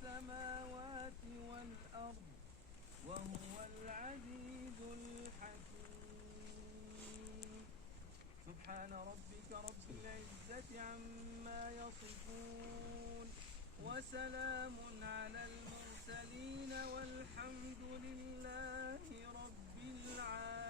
السماوات والأرض وهو العزيز الحكيم. سبحان ربك رب العزة عما يصفون وسلام على المرسلين والحمد لله رب العالمين.